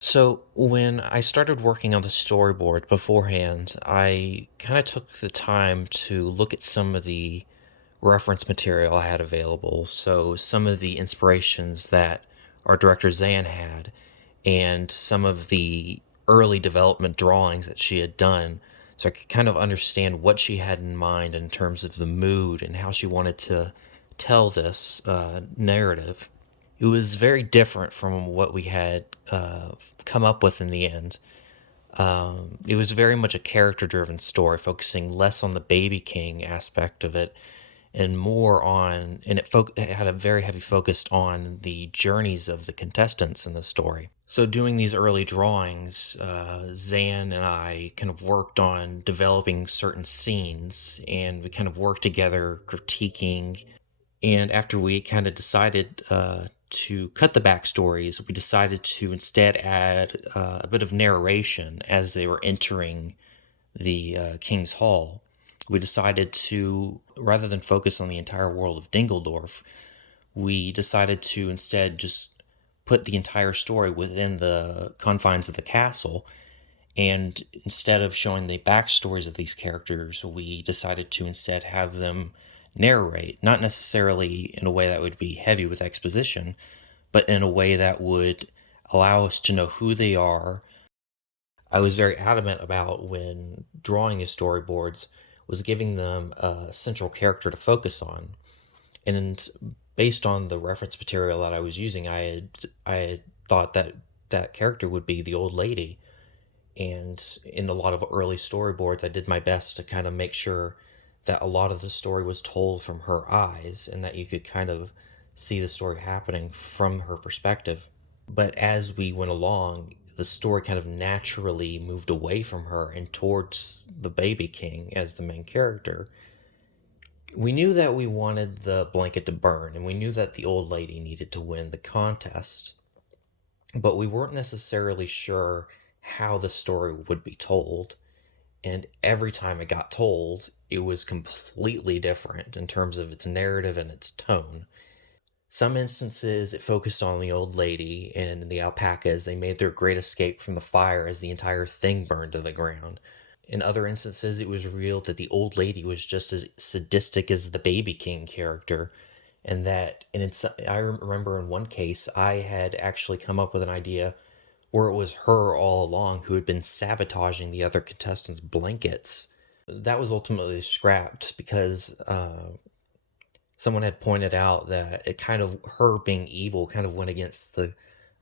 So, when I started working on the storyboard beforehand, I kind of took the time to look at some of the reference material I had available. So, some of the inspirations that our director Zan had, and some of the early development drawings that she had done. So, I could kind of understand what she had in mind in terms of the mood and how she wanted to tell this narrative. It was very different from what we had come up with in the end. It was very much a character driven story, focusing less on the baby king aspect of it and more on, and it had a very heavy focus on the journeys of the contestants in the story. So, doing these early drawings, Zan and I kind of worked on developing certain scenes, and we kind of worked together critiquing. And after we kind of decided to cut the backstories, we decided to instead add a bit of narration as they were entering the King's Hall. We decided to, rather than focus on the entire world of Dingledorf, we decided to instead just put the entire story within the confines of the castle. And instead of showing the backstories of these characters, we decided to instead have them narrate, not necessarily in a way that would be heavy with exposition, but in a way that would allow us to know who they are. I was very adamant about when drawing these storyboards was giving them a central character to focus on. And based on the reference material that I was using, I had thought that that character would be the old lady. And in a lot of early storyboards, I did my best to kind of make sure that a lot of the story was told from her eyes and that you could kind of see the story happening from her perspective. But as we went along, the story kind of naturally moved away from her and towards the baby king as the main character. We knew that we wanted the blanket to burn, and we knew that the old lady needed to win the contest, but we weren't necessarily sure how the story would be told. And every time it got told, it was completely different in terms of its narrative and its tone. Some instances, it focused on the old lady and the alpacas. They made their great escape from the fire as the entire thing burned to the ground. In other instances, it was revealed that the old lady was just as sadistic as the baby king character, and I remember in one case I had actually come up with an idea where it was her all along who had been sabotaging the other contestants' blankets. That was ultimately scrapped because someone had pointed out that it kind of, her being evil kind of went against the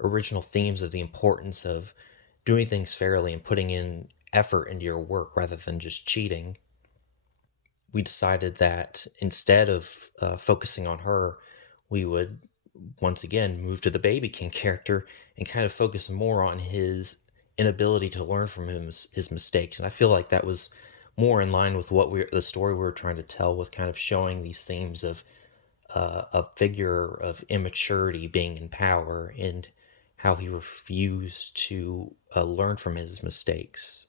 original themes of the importance of doing things fairly and putting in effort into your work rather than just cheating. We decided that instead of focusing on her, we would once again move to the Baby King character and kind of focus more on his inability to learn from his mistakes. And I feel like that was more in line with the story we were trying to tell, with kind of showing these themes of a figure of immaturity being in power and how he refused to learn from his mistakes.